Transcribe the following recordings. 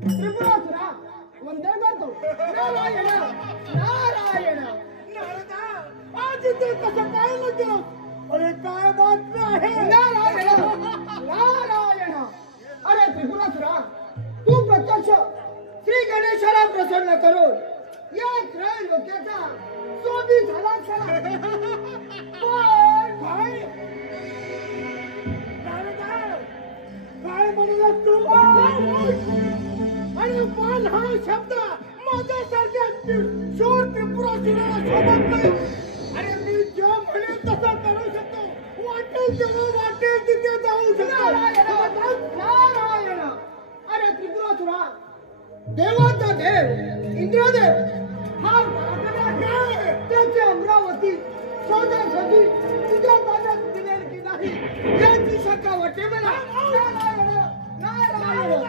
त्रिपुरासुरा वंदन करतो. नारायण नारायण. नारदा आज इथे कसं काय लगेल? अरे काय बातमी आहे? नारायण नारायण. अरे त्रिपुरासुरा, तू प्रत्यक्ष श्री गणेशाला प्रसन्न करून या त्रैलोक्याचा स्वामी झाला खरा. पण काय नारदा काय म्हणलास तू? आणि पण हा शब्द माझ्यासारख्या शूर त्रिपुरासुराला शोभत नाही. अरे मी जे म्हणेन तसं करू शकतो. वाटेल तेव्हा वाटेल तिथे जाऊ शकतो. नारायण. अरे त्रिपुरासुरा, देवाचा देव इंद्रदेव हा काय त्याची अमरावती सौदासाठी तुझ्या ताब्यात दिलेली की नाही याची शंका वाटते मला. नारायण नारायण.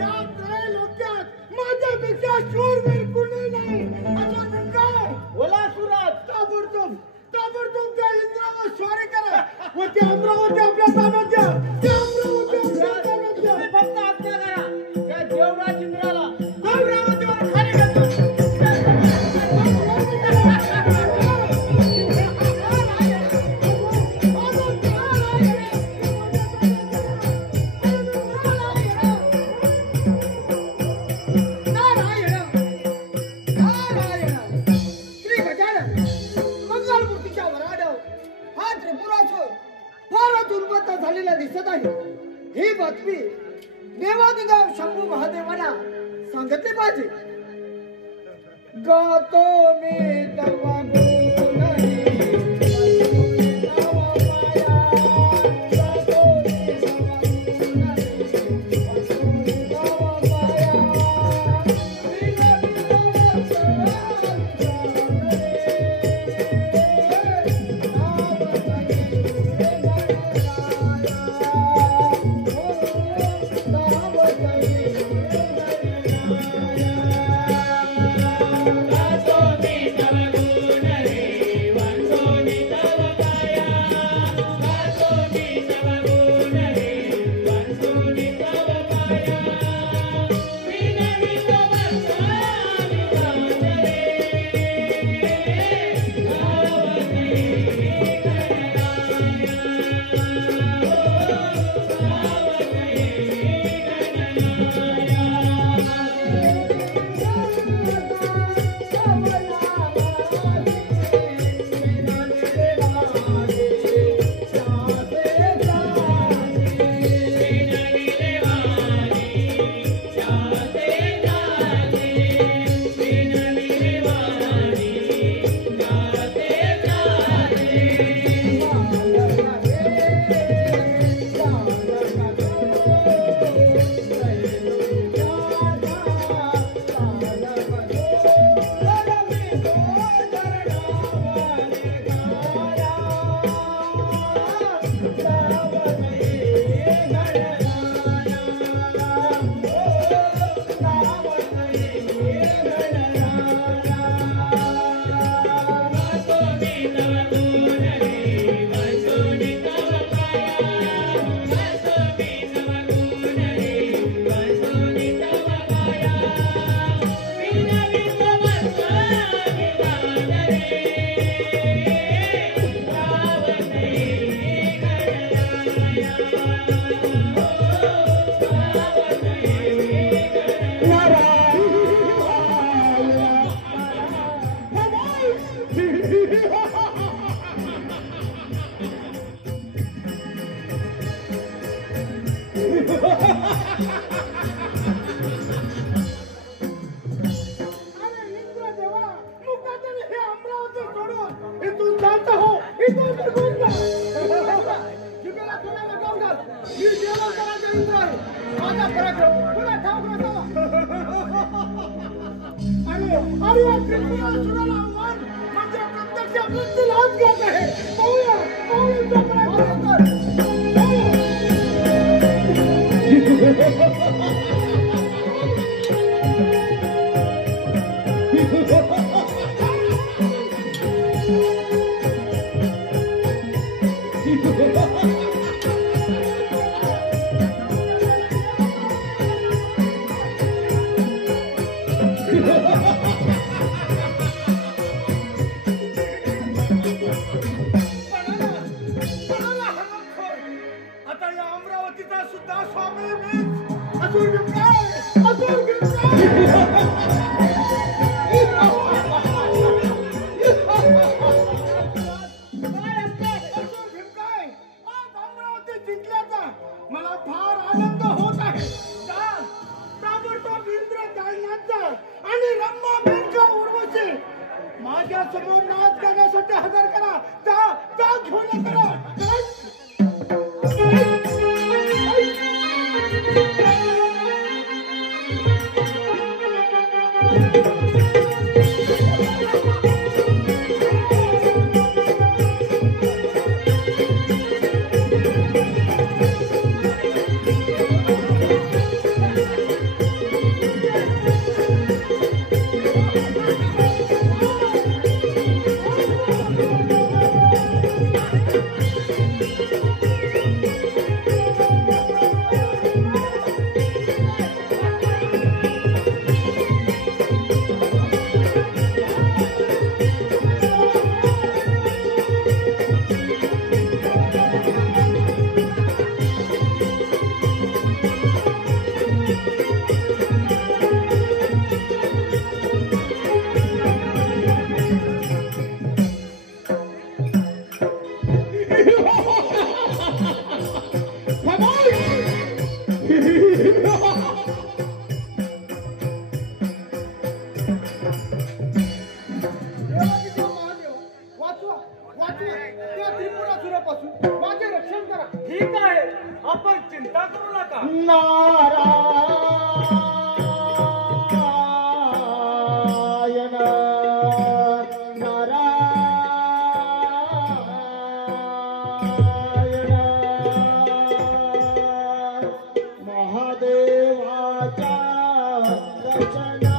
या त्रैलोक्यात माझ्यापेक्षा शूरवीर कुणी नाही. असं काय बोला सुराज. ताबडतोब त्या इंद्रावर स्वारी करा व त्या अमरावती आपल्या ताब्यात द्या. त्या अमरावती आपल्या ताब्यात द्या. फक्त आज्ञा करा त्या देवराज इंद्राला अमरावतीवर खाली घालतो. झालेला दिसत आहे. ही बातमी देवादिदेव शंभू महादेवाला सांगितली पाहिजे. गातो मी तवा आणि रम्मा बेनका उर्वशी माझ्या समोर नाच गाण्यासाठी हजर करा. जा घेऊन ये त्याला. माझे रक्षण करा. ठीक आहे, आपण चिंता करू नका. नारायण नारायण महादेवाच्या दर्शना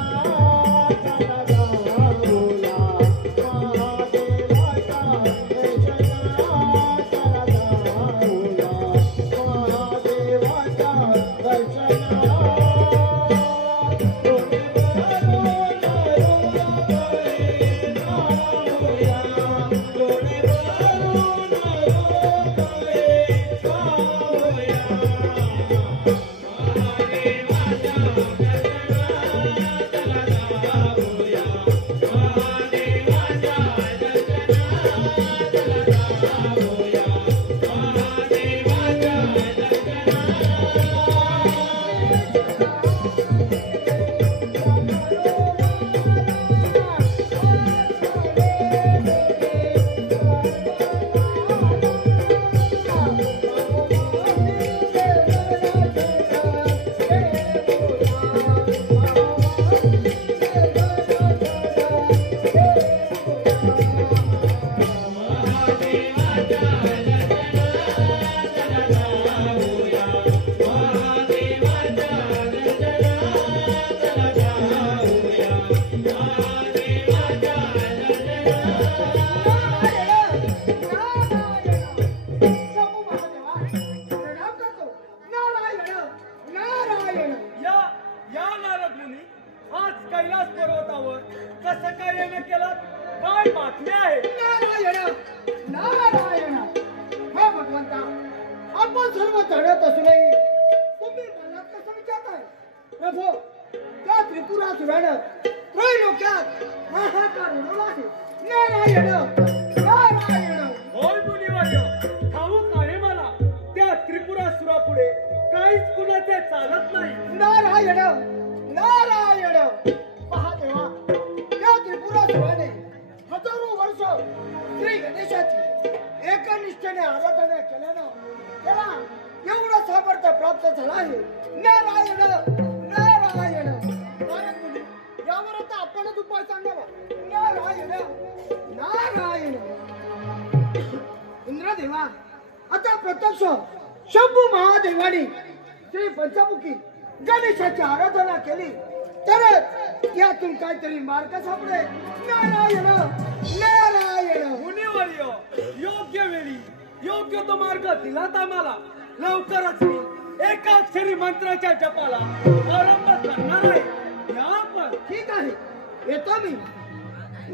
आता प्रत्यक्ष शंभू महादेवानी श्री पंचमुखी गणेशाची आराधना केली तरच यातून काहीतरी मार्ग सापडेल. नारायण नारायण. मुनिवर्य, योग्य वेळी योग्य तो मार्ग दिलात आम्हाला. लवकरच मी एकाक्षरी मंत्राच्या जपाला आरंभ करणार आहे. या पण ठीक आहे, येतो मी.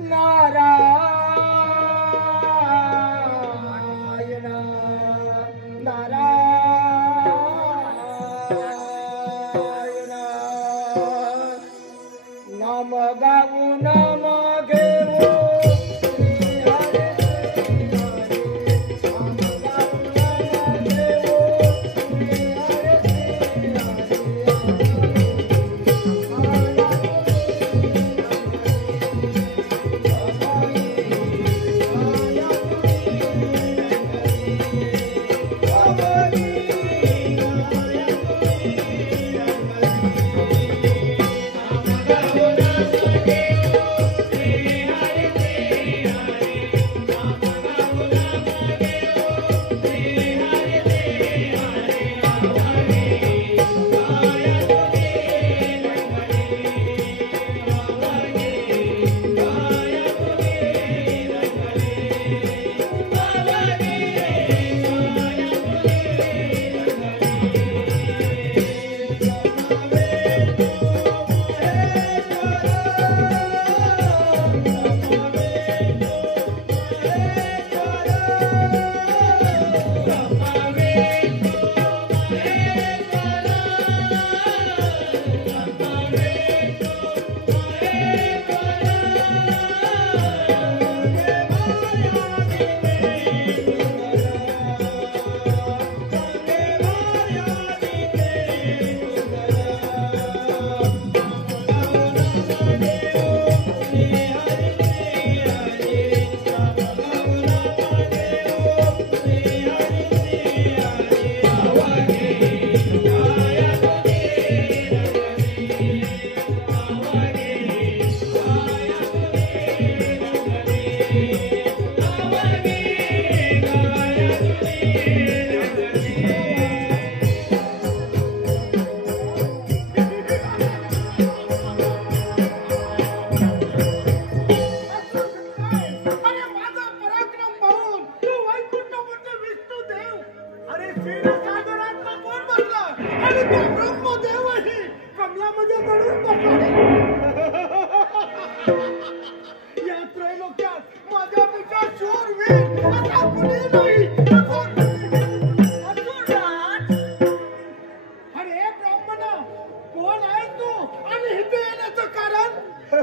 नारायण नारायण नाम गाऊ नाम घेऊ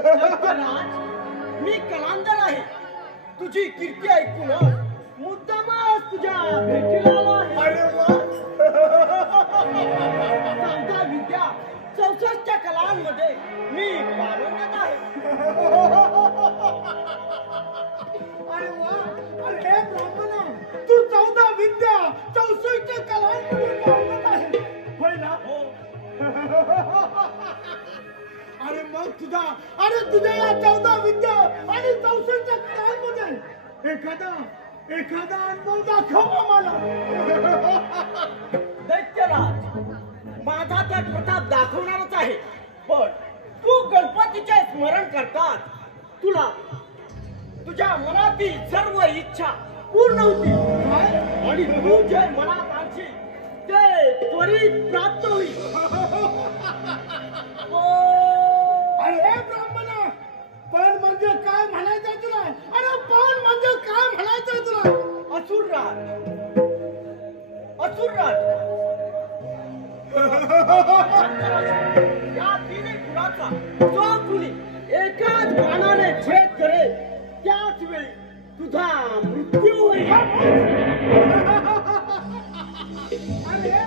राज, मी कलांदर आहे. तुझी कीर्ती ऐकून मुद्दामच तुझ्या भेटीला आलो आहे. अरे वा. 14 विद्या 64 कलांमध्ये मी पारंगत आहे. अरे वा. अरे हे ब्राह्मणा, तू 14 विद्या 64 कलांमध्ये पारंगत आहे, होय ना? अरे मग तुझ्या या 14 विद्या आणि 64 कलांमध्ये एखादा अनुभव दाखव आम्हाला. दैत्यराज, माझा तर प्रताप दाखवणारच आहे, पण तू गणपतीचे स्मरण करतात तुला तुझ्या मनातील सर्व इच्छा पूर्ण होतील आणि तू जे मनात आणशील ते त्वरित प्राप्त होईल. अरे ब्राह्मणा, पण म्हणजे काय म्हणायचं तुला? अरे पण म्हणजे काय म्हणायचं तुला? असुरराज या तिन्ही कुळाचा जो कुणी एकाच बाणाने छेद करेल त्याच वेळी तुझा मृत्यू होईल. अरे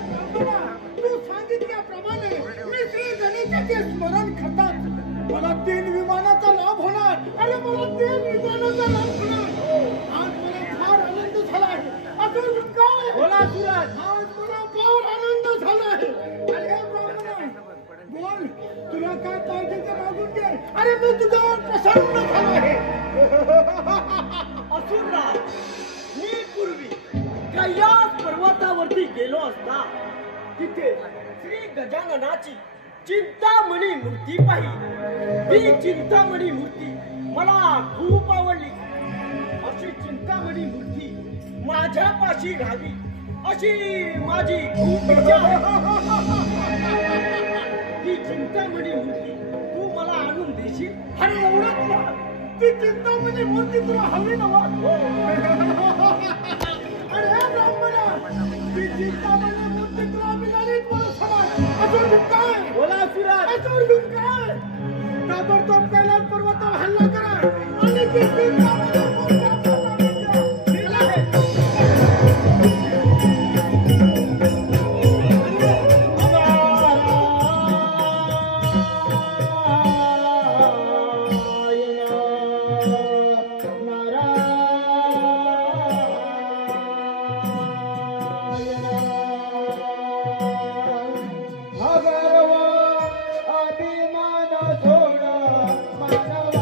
ब्राह्मणा, तू सांगितल्याप्रमाणे मी श्री गणेशाचे स्मरण करतात मला 3 विमानाचा लाभ होणार. अरे मला 3 विमानाचा लाभ होणार. आज मला फार आनंद झाला आहे. अजून काय बोला सुराज. आज मला फार आनंद झाला आहे. अरे ब्राह्मणा, बोल, तुला काय पाहिजे ते मागून घे. अरे मी तुझ्यावर प्रसन्न झालो आहे. असुरराज, मी पूर्वी कैलास पर्वतावरती गेलो असता तिथे श्री गजाननाची चिंतामणी मूर्ती पाहिली. ती चिंतामणी मूर्ती मला खूप आवडली. अशी चिंतामणी मूर्ती माझ्यापाशी राहावी अशी माझी खूप इच्छा आहे. ती चिंतामणी मूर्ती तू मला आणून देशील? अरे एवढंच ना, ती चिंतामणी मूर्ती तुला हवी नवा? अरे ब्राह्मणा, ती चिंतामणी मूर्ती तुला मिळाली मला समाज. अजून काय? बोला सुराज. अजून काय? ताबडतोब कैलास पर्वतावर हल्ला करा आणि ती चिंतामणी मूर्ती आपल्या ताब्यात द्या. ठीक आहे. अभिमान सोड मानवा.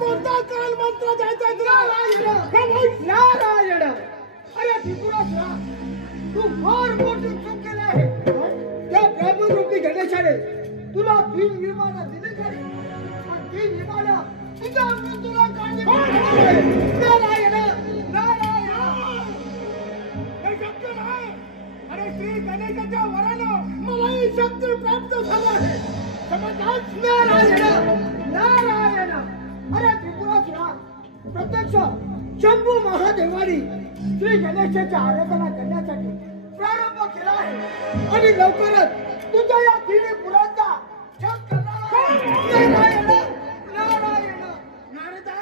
कोणता काल मंत्र द्यायचा नारायण नारायण. अरे त्रिपुरासुरा, तू फार मोठी चूक केली आहे. त्या ब्रह्मरूपी गणेशाने तुला 3 विमानं दिली खरी, पण 3 विमानं तुझ्या मृत्यूला काढली. नारायण नारायण. हे शक्य नाही. अरे श्री गणेशाच्या वरानं मलाही शक्ती प्राप्त झाला आहे. समजलास? नारायण नारायण. अरे त्रिपुरासुरा, प्रत्यक्ष शंभू महादेवानी श्री गणेशाची आराधना करण्यासाठी प्रारंभ केला आहे आणि लवकरच तुझ्या या 3 पुरांचा जप करणार आहे. नारायण नारायण. नारदा,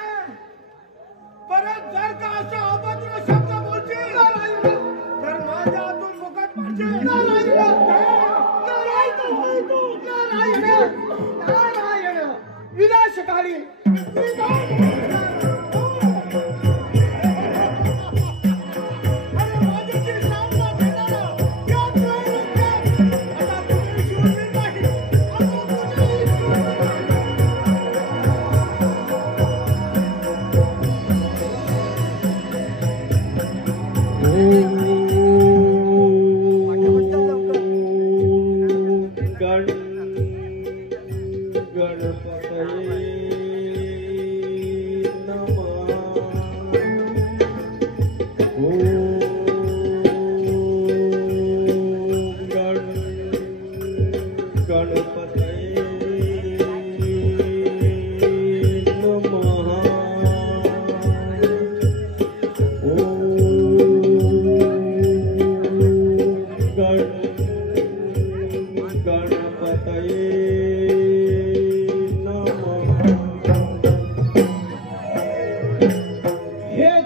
परत जर का असा अभद्र शब्द बोलशील तर माझ्या हातून मुकट पडशील. नारायण नारायण नारायण. विनाशकाली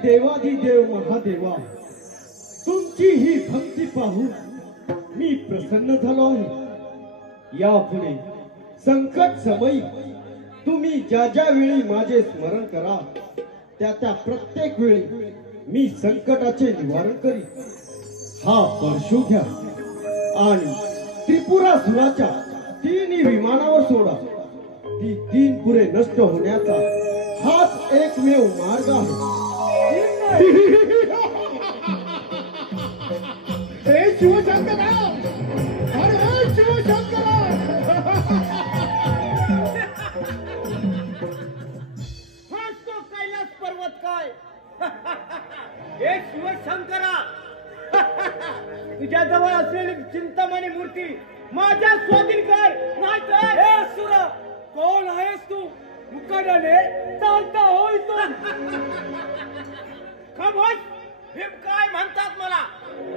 देवाधिदेव महादेवा, तुमची ही भक्ती पाहून मी प्रसन्न झालो आहे. यापुढे संकट समयी तुम्ही ज्या ज्या वेळी माझे स्मरण करा, त्या त्या प्रत्येक वेळी मी संकटाचे निवारण करी. हा परशु घ्या आणि त्रिपुरासुराच्या 3 विमानावर सोडा. ती 3 पुरे नष्ट होण्याचा हाच एकमेव मार्ग आहे. हे शिवशंकरा, अरे शिवशंकरा. हाच तो कैलास पर्वत काय. हे शिवशंकरा, तुझ्या जवळ असलेली चिंतामणी मूर्ती माझ्या स्वाधीन कर, नाहीतर हे असुरा, कोण आहेस तू? मुकाट्याने चालता होय तो. खमोश. भीम काय म्हणतात मला,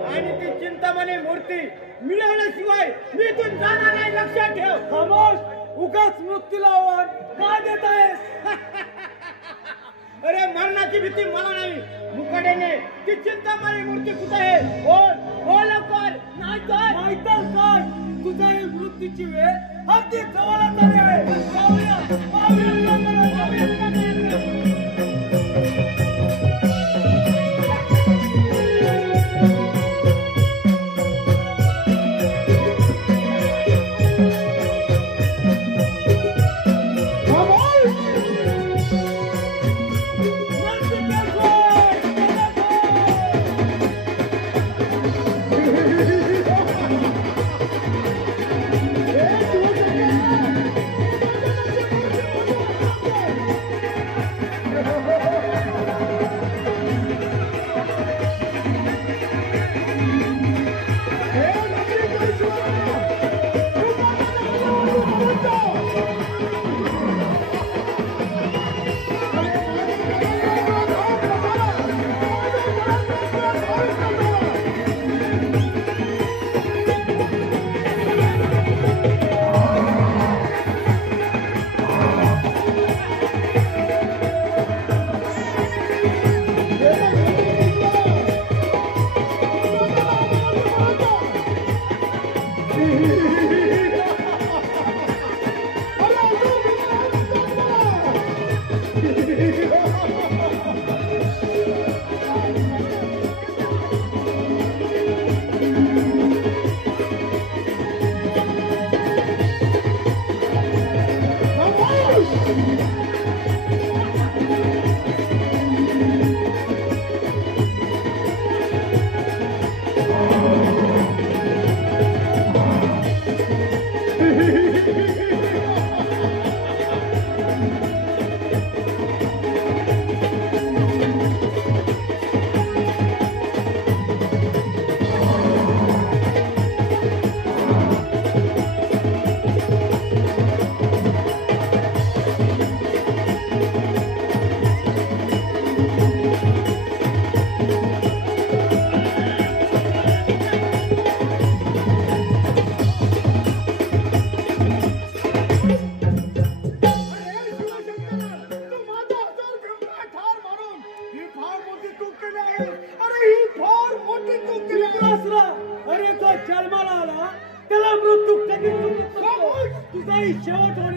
आणि ती चिंतामणी मूर्ती मिळवल्याशिवाय मी इथून जाणार नाही, लक्षात ठेव. खामोश. उगाच मृत्यूला आव्हान का देत आहेस? अरे मरणाची भीती मला नाही. मुकाट्याने ती चिंतामणी मूर्ती कुठे आहे? बोल लवकर, नाहीतर काय? तुझा ही मृत्यूची वेळ अगदी जवळच आली आहे. जाऊया, पाहूया जाऊया.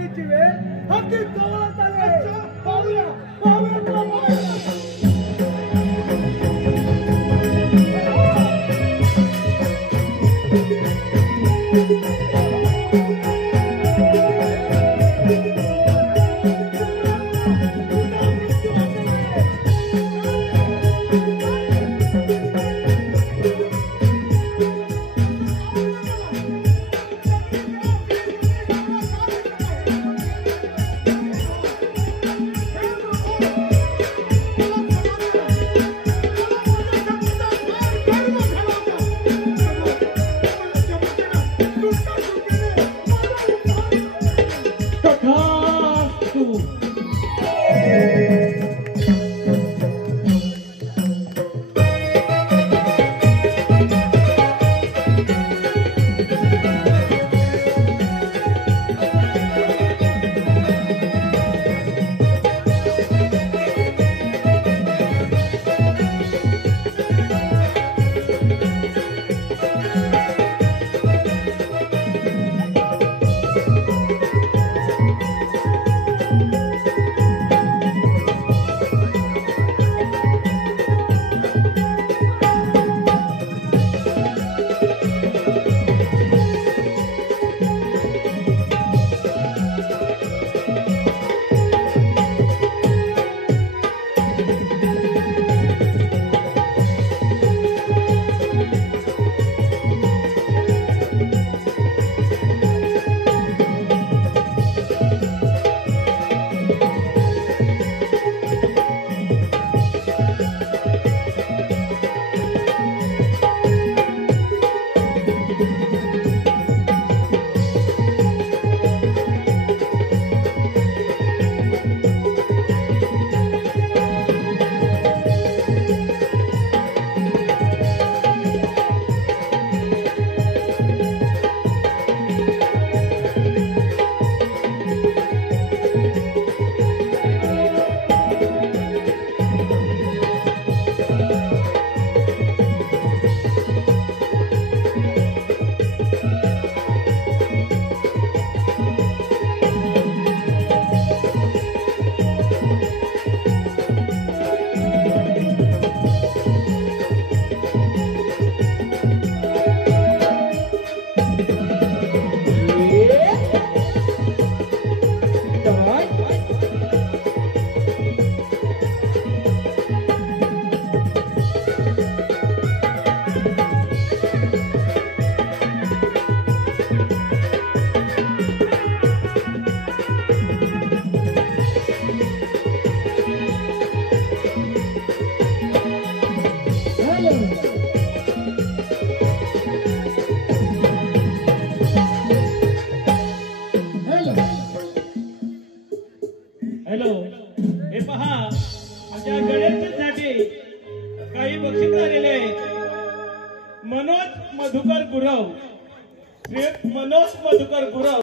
फेरीची वेळ अगदी जवळच आली आहे. पाहूया पाहूया तुला पाहूया. हॅलो, हे पहा आमच्या गणेशसाठी काही बक्षीस आलेले आहेत. मनोज मधुकर गुरव, श्री मनोज मधुकर गुरव